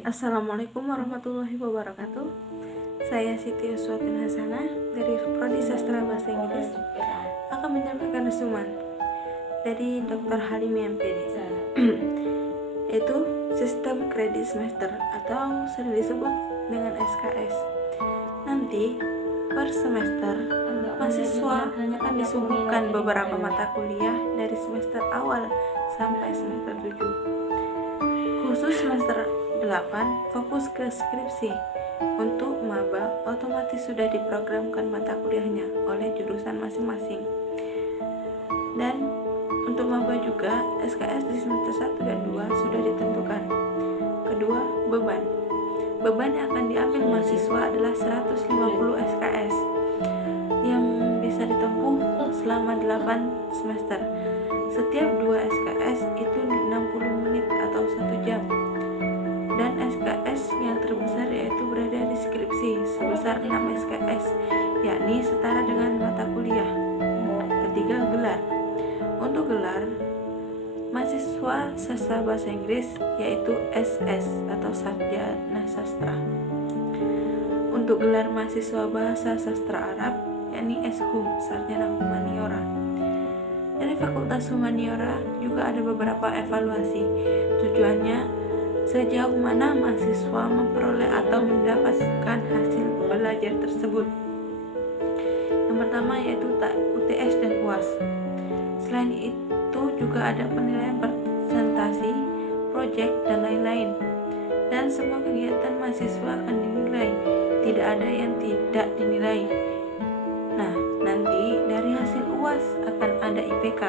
Assalamualaikum warahmatullahi wabarakatuh. Saya Siti Uswatin Hasanah dari Prodi Sastra Bahasa Inggris akan menyampaikan resumen dari Dr. Halimi MPD yaitu sistem kredit semester atau sering disebut dengan SKS. Nanti per semester mahasiswa akan disuguhkan beberapa mata kuliah dari semester awal sampai semester 7. Khusus semester 8 fokus ke skripsi. Untuk maba otomatis sudah diprogramkan mata kuliahnya oleh jurusan masing-masing. Dan untuk maba juga SKS di semester 1 dan 2 sudah ditentukan. Kedua, beban. Beban yang akan diambil mahasiswa adalah 150 SKS yang bisa ditempuh selama 8 semester. Setiap 2 SKS itu 60 menit atau 1 jam. Dan SKS yang terbesar yaitu berada di skripsi sebesar 6 SKS, yakni setara dengan mata kuliah. Ketiga, gelar. Untuk gelar mahasiswa sastra bahasa Inggris yaitu SS atau Sarjana Sastra. Untuk gelar mahasiswa bahasa sastra Arab yakni SHUM, Sarjana Humaniora. Dari Fakultas Humaniora juga ada beberapa evaluasi. Tujuannya sejauh mana mahasiswa memperoleh atau mendapatkan hasil belajar tersebut. Yang pertama yaitu UTS dan UAS. Selain itu juga ada penilaian presentasi, proyek, dan lain-lain. Dan semua kegiatan mahasiswa akan dinilai, tidak ada yang tidak dinilai. Nah, nanti dari hasil UAS akan ada IPK,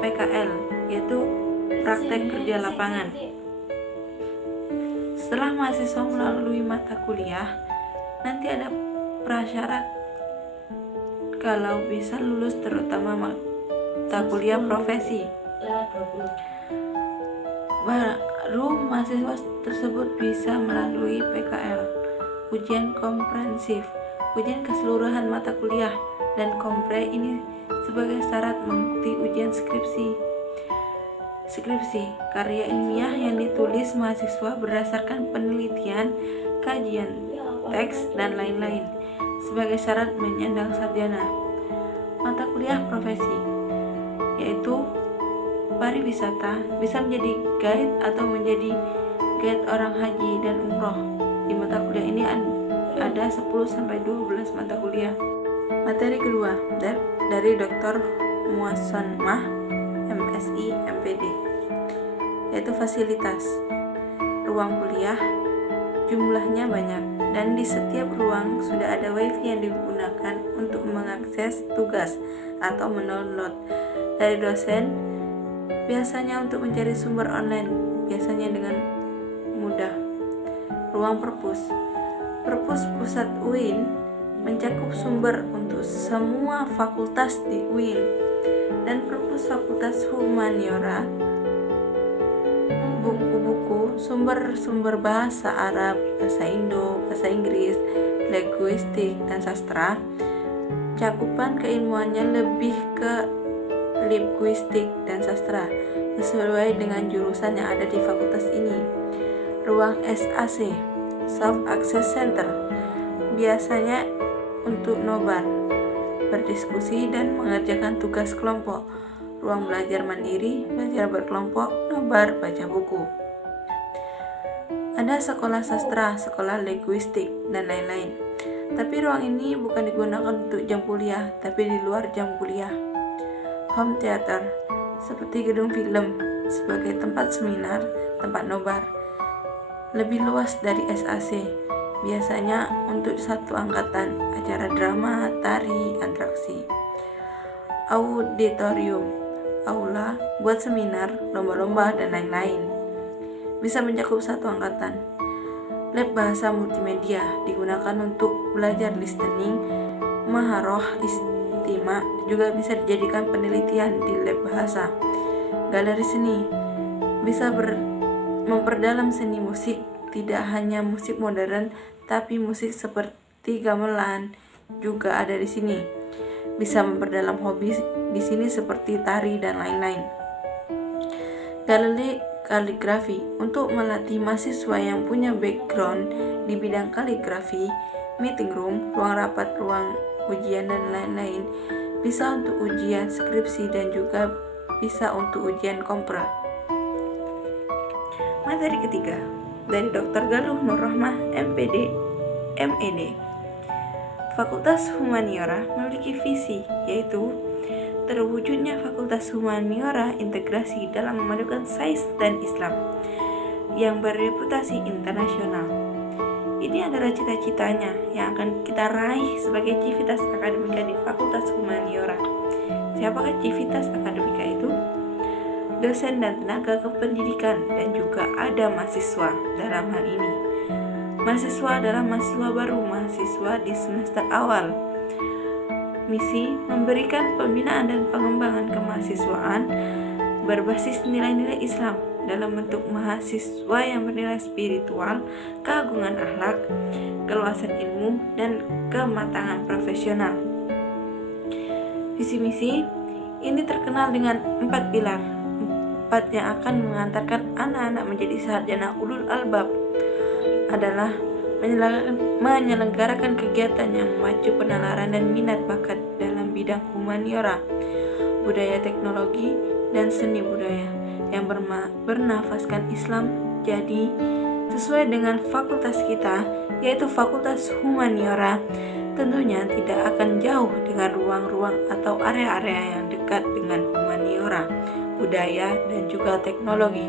PKL, yaitu praktek kerja lapangan. Setelah mahasiswa melalui mata kuliah, nanti ada prasyarat kalau bisa lulus, terutama mata kuliah profesi. Baru mahasiswa tersebut bisa melalui PKL, ujian komprehensif, ujian keseluruhan mata kuliah, dan kompre ini sebagai syarat mengikuti ujian skripsi. Skripsi, karya ilmiah yang ditulis mahasiswa berdasarkan penelitian, kajian, teks, dan lain-lain sebagai syarat menyandang sarjana. Mata kuliah profesi, yaitu pariwisata, bisa menjadi guide atau menjadi guide orang haji dan umroh. Di mata kuliah ini ada 10-12 mata kuliah. Materi kedua dari Dr. Muassonmah MSI MPD, yaitu fasilitas. Ruang kuliah jumlahnya banyak dan di setiap ruang sudah ada wifi yang digunakan untuk mengakses tugas atau mendownload dari dosen, biasanya untuk mencari sumber online, biasanya dengan mudah. Ruang perpus pusat UIN mencakup sumber untuk semua fakultas di UIN, dan perpus Fakultas Humaniora buku-buku, sumber-sumber bahasa Arab, bahasa Indo, bahasa Inggris, linguistik, dan sastra. Cakupan keilmuannya lebih ke linguistik dan sastra sesuai dengan jurusan yang ada di fakultas ini. Ruang SAC, Soft Access Center, biasanya untuk nobar, berdiskusi, dan mengerjakan tugas kelompok. Ruang belajar mandiri, belajar berkelompok, nobar, baca buku. Ada sekolah sastra, sekolah linguistik, dan lain-lain. Tapi ruang ini bukan digunakan untuk jam kuliah, tapi di luar jam kuliah. Home theater, seperti gedung film, sebagai tempat seminar, tempat nobar. Lebih luas dari SAC, biasanya untuk satu angkatan, acara drama, tari, atraksi. Auditorium, aula buat seminar, lomba-lomba, dan lain-lain. Bisa mencakup satu angkatan. Lab bahasa multimedia digunakan untuk belajar listening, maharoh, istima, juga bisa dijadikan penelitian di lab bahasa. Galeri seni bisa memperdalam seni musik, tidak hanya musik modern, tapi musik seperti gamelan juga ada di sini. Bisa memperdalam hobi di sini seperti tari dan lain-lain. kaligrafi. Untuk melatih mahasiswa yang punya background di bidang kaligrafi, meeting room, ruang rapat, ruang ujian, dan lain-lain, bisa untuk ujian skripsi dan juga bisa untuk ujian kompre. Materi ketiga dari Dr. Galuh Nur Rohmah, MPD, MED. Fakultas Humaniora memiliki visi, yaitu terwujudnya Fakultas Humaniora integrasi dalam memadukan sains dan Islam yang berreputasi internasional. Ini adalah cita-citanya yang akan kita raih sebagai civitas akademika di Fakultas Humaniora. Siapakah civitas akademika itu? Dosen dan tenaga kependidikan, dan juga ada mahasiswa dalam hal ini. Mahasiswa adalah mahasiswa baru, mahasiswa di semester awal. Misi memberikan pembinaan dan pengembangan kemahasiswaan berbasis nilai-nilai Islam dalam bentuk mahasiswa yang bernilai spiritual, keagungan akhlak, keluasan ilmu, dan kematangan profesional. Visi misi ini terkenal dengan 4 pilar, 4 yang akan mengantarkan anak-anak menjadi sarjana ulul albab adalah menyelenggarakan kegiatan yang memacu penalaran dan minat bakat dalam bidang humaniora, budaya, teknologi, dan seni budaya yang bernafaskan Islam. Jadi sesuai dengan fakultas kita, yaitu Fakultas Humaniora, tentunya tidak akan jauh dengan ruang-ruang atau area-area yang dekat dengan humaniora, budaya, dan juga teknologi.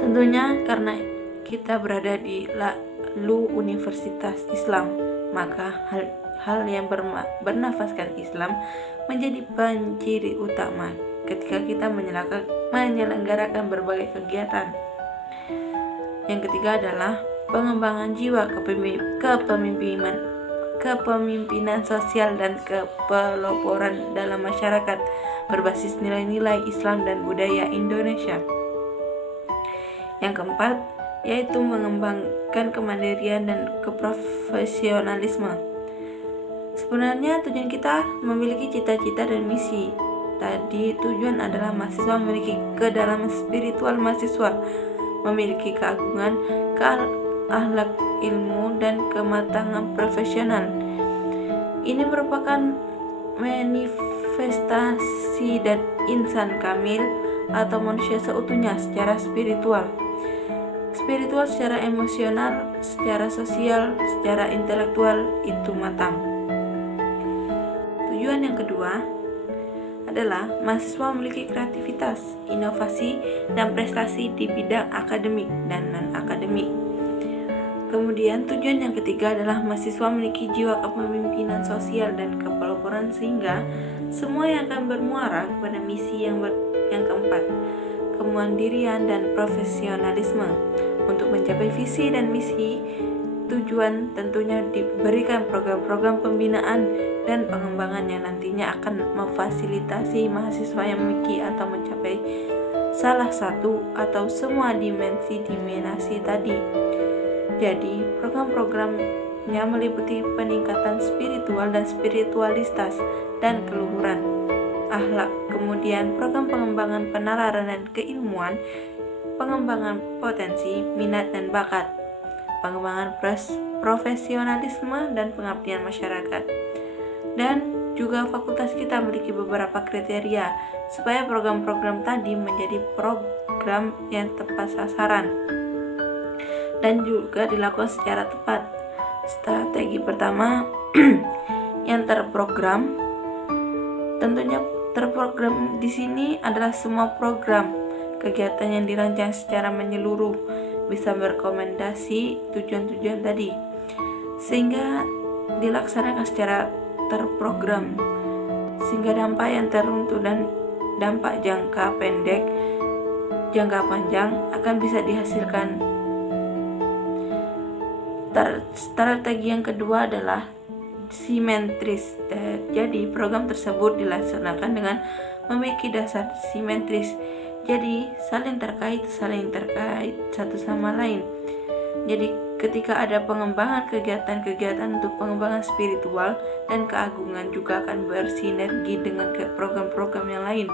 Tentunya karena kita berada di LU Universitas Islam, maka hal yang bernafaskan Islam menjadi penciri utama ketika kita menyelenggarakan berbagai kegiatan. Yang ketiga adalah pengembangan jiwa kepemimpinan sosial dan kepeloporan dalam masyarakat berbasis nilai-nilai Islam dan budaya Indonesia. Yang keempat, yaitu mengembangkan kemandirian dan keprofesionalisme. Sebenarnya tujuan kita memiliki cita-cita dan misi. Tadi tujuan adalah mahasiswa memiliki kedalaman spiritual, mahasiswa memiliki keagungan, akhlak, ilmu, dan kematangan profesional. Ini merupakan manifestasi dan insan kamil atau manusia seutuhnya secara spiritual secara emosional, secara sosial, secara intelektual itu matang. Tujuan yang kedua adalah mahasiswa memiliki kreativitas, inovasi, dan prestasi di bidang akademik dan non-akademik. Kemudian tujuan yang ketiga adalah mahasiswa memiliki jiwa kepemimpinan sosial dan kepeloporan sehingga semua yang akan bermuara kepada misi yang keempat, kemandirian dan profesionalisme. Untuk mencapai visi dan misi tujuan tentunya diberikan program-program pembinaan dan pengembangan yang nantinya akan memfasilitasi mahasiswa yang memiliki atau mencapai salah satu atau semua dimensi tadi. Jadi program-programnya meliputi peningkatan spiritual dan spiritualitas dan keluhuran akhlak, kemudian program pengembangan penalaran dan keilmuan, pengembangan potensi, minat dan bakat, pengembangan profesionalisme dan pengabdian masyarakat. Dan juga fakultas kita memiliki beberapa kriteria supaya program-program tadi menjadi program yang tepat sasaran dan juga dilakukan secara tepat. Strategi pertama yang terprogram, tentunya terprogram di sini adalah semua program kegiatan yang dirancang secara menyeluruh bisa merekomendasi tujuan-tujuan tadi sehingga dilaksanakan secara terprogram sehingga dampak yang tertentu dan dampak jangka pendek, jangka panjang akan bisa dihasilkan. Strategi yang kedua adalah simetris. Jadi program tersebut dilaksanakan dengan memiliki dasar simetris. Jadi saling terkait satu sama lain. Jadi ketika ada pengembangan kegiatan-kegiatan untuk pengembangan spiritual dan keagungan juga akan bersinergi dengan program-program yang lain.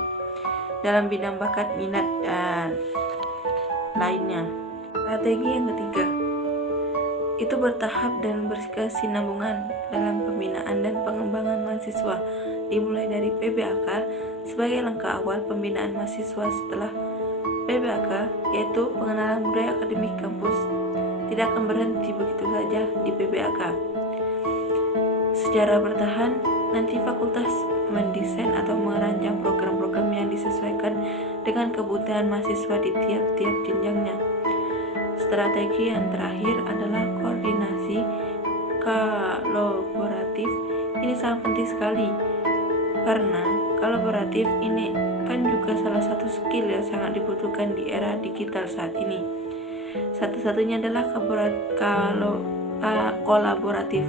dalam bidang bakat, minat, dan lainnya. Strategi yang ketiga, itu bertahap dan berkesinambungan dalam pembinaan dan pengembangan mahasiswa, dimulai dari PBAK sebagai langkah awal pembinaan mahasiswa setelah PBAK, yaitu pengenalan budaya akademik kampus. Tidak akan berhenti begitu saja di PBAK. Secara bertahan, nanti fakultas mendesain atau merancang program-program yang disesuaikan dengan kebutuhan mahasiswa di tiap-tiap jenjangnya. Strategi yang terakhir adalah koordinasi kolaboratif. Ini sangat penting sekali karena kolaboratif ini kan juga salah satu skill yang sangat dibutuhkan di era digital saat ini. Satu-satunya adalah kolaboratif.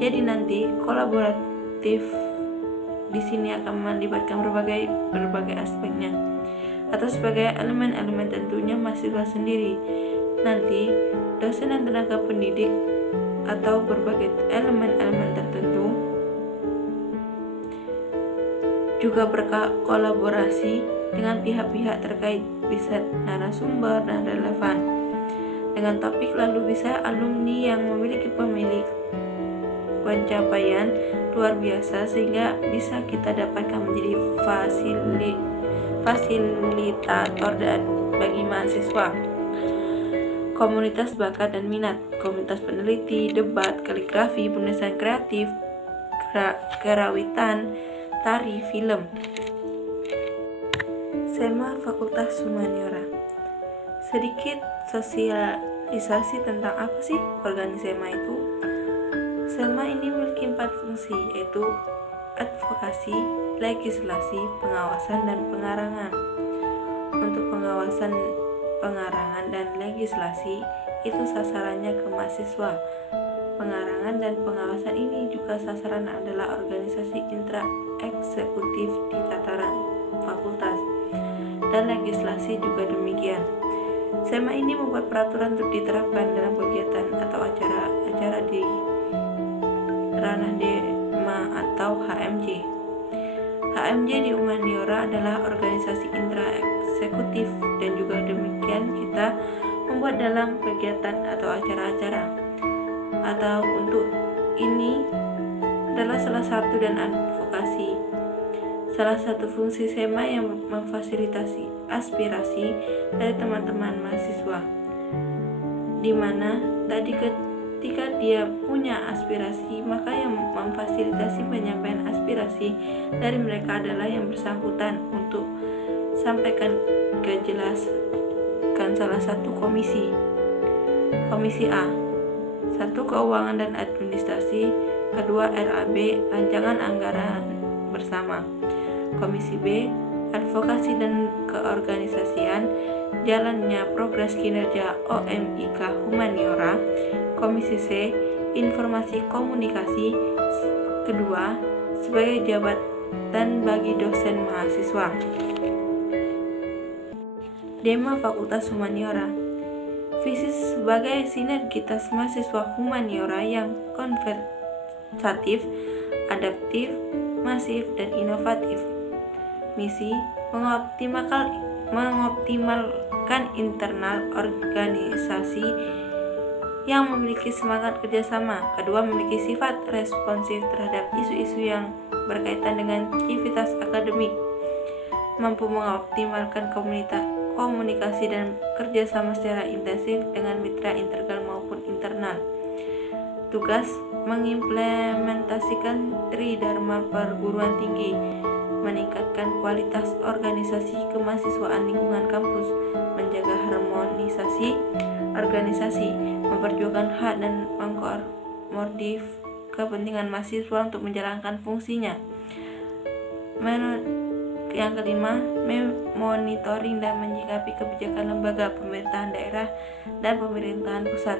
Jadi nanti kolaboratif di sini akan melibatkan berbagai aspeknya, atau sebagai elemen-elemen tentunya mahasiswa sendiri. Nanti dosen dan tenaga pendidik atau berbagai elemen-elemen tertentu juga berkolaborasi dengan pihak-pihak terkait, bisa narasumber dan relevan dengan topik, lalu bisa alumni yang memiliki pencapaian luar biasa sehingga bisa kita dapatkan menjadi fasilitator bagi mahasiswa. Komunitas bakat dan minat, komunitas peneliti, debat, kaligrafi, penulisan kreatif, kerawitan, tari, film. SEMA Fakultas Humaniora. Sedikit sosialisasi tentang apa sih organisasi SEMA itu. SEMA ini memiliki 4 fungsi, yaitu advokasi, legislasi, pengawasan, dan pengarangan. Untuk pengawasan, pengarangan, dan legislasi itu sasarannya ke mahasiswa. Pengarangan dan pengawasan ini juga sasaran adalah organisasi intra eksekutif di tataran fakultas, dan legislasi juga demikian. SEMA ini membuat peraturan untuk diterapkan dalam kegiatan atau acara di ranah DEMA atau HMJ. HMJ di Humaniora adalah organisasi intra eksekutif, dan juga demikian kita membuat dalam kegiatan atau acara-acara. Atau untuk ini adalah salah satu dan advokasi. Salah satu fungsi SEMA yang memfasilitasi aspirasi dari teman-teman mahasiswa, di mana tadi ketika dia punya aspirasi, maka yang memfasilitasi penyampaian aspirasi dari mereka adalah yang bersangkutan untuk sampaikan kejelaskan salah satu komisi. Komisi A, 1. Keuangan dan administrasi, 2. RAB, rancangan anggaran bersama. Komisi B, advokasi dan keorganisasian, jalannya progres kinerja OMIK Humaniora. Komisi C, informasi komunikasi, kedua sebagai jabatan bagi dosen mahasiswa. DEMA Fakultas Humaniora. Visi sebagai sinergitas mahasiswa humaniora yang konversatif, adaptif, masif, dan inovatif. Misi mengoptimalkan internal organisasi yang memiliki semangat kerjasama. Kedua, memiliki sifat responsif terhadap isu-isu yang berkaitan dengan aktivitas akademik, mampu mengoptimalkan komunikasi dan kerjasama secara intensif dengan mitra internal maupun internal. Tugas mengimplementasikan Tridharma perguruan tinggi, meningkatkan kualitas organisasi kemahasiswaan lingkungan kampus, menjaga harmonisasi organisasi, memperjuangkan hak dan mengkomodir kepentingan mahasiswa untuk menjalankan fungsinya. Yang kelima, memonitoring dan menyikapi kebijakan lembaga pemerintahan daerah dan pemerintahan pusat.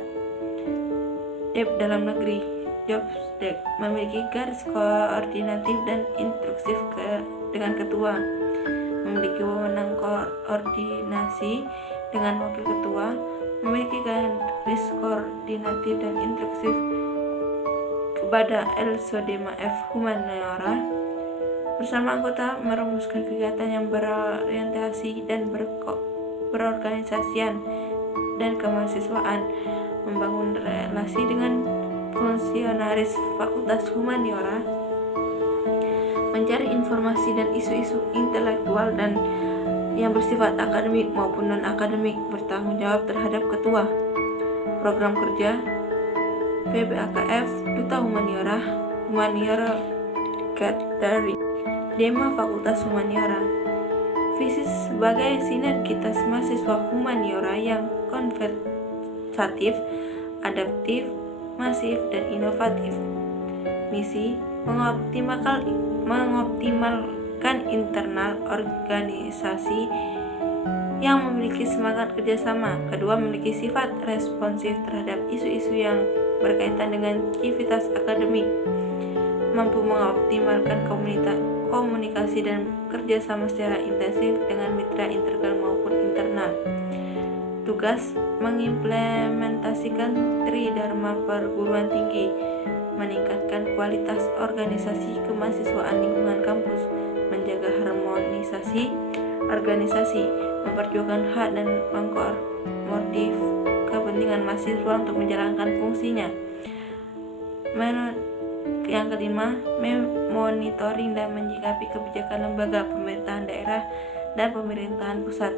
Dalam negeri, Jobsdesk memiliki garis koordinatif dan instruksif dengan ketua, memiliki wewenang koordinasi dengan wakil ketua, memiliki garis koordinatif dan instruksif kepada LSODEMA F Humaniora, bersama anggota merumuskan kegiatan yang berorientasi dan berorganisasian dan kemahasiswaan, membangun relasi dengan fungsionaris Fakultas Humaniora, mencari informasi dan isu-isu intelektual dan yang bersifat akademik maupun non-akademik, bertanggung jawab terhadap ketua. Program kerja PBAKF Duta Humaniora Gathering. Dema Fakultas Humaniora. Visi sebagai sinergitas mahasiswa humaniora yang konversatif, adaptif, masif, dan inovatif. Misi mengoptimalkan internal organisasi yang memiliki semangat kerjasama. Kedua, memiliki sifat responsif terhadap isu-isu yang berkaitan dengan aktivitas akademik, mampu mengoptimalkan komunikasi dan kerjasama secara intensif dengan mitra internal maupun internal. Tugas mengimplementasikan Tridharma perguruan tinggi, meningkatkan kualitas organisasi kemahasiswaan lingkungan kampus, menjaga harmonisasi organisasi, memperjuangkan hak dan mengkomodir kepentingan mahasiswa untuk menjalankan fungsinya. Yang kelima, memonitoring dan menyikapi kebijakan lembaga pemerintahan daerah dan pemerintahan pusat.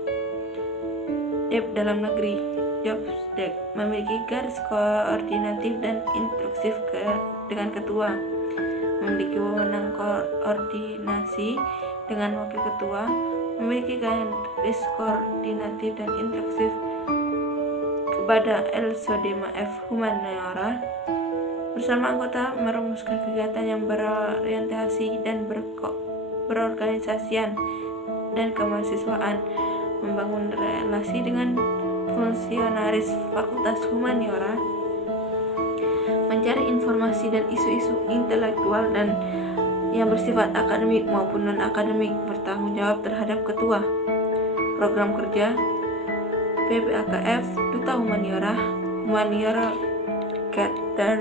Dalam negeri, Jobsdesk memiliki garis koordinatif dan instruksif dengan ketua, memiliki wewenang koordinasi dengan wakil ketua, memiliki garis koordinatif dan instruksif kepada LSDM F Humaniora, bersama anggota merumuskan kegiatan yang berorientasi dan berorganisasian dan kemahasiswaan, membangun relasi dengan fungsionaris Fakultas Humaniora, mencari informasi dan isu-isu intelektual dan yang bersifat akademik maupun non-akademik, bertanggung jawab terhadap ketua. Program kerja PBAKF Duta Humaniora Gathering.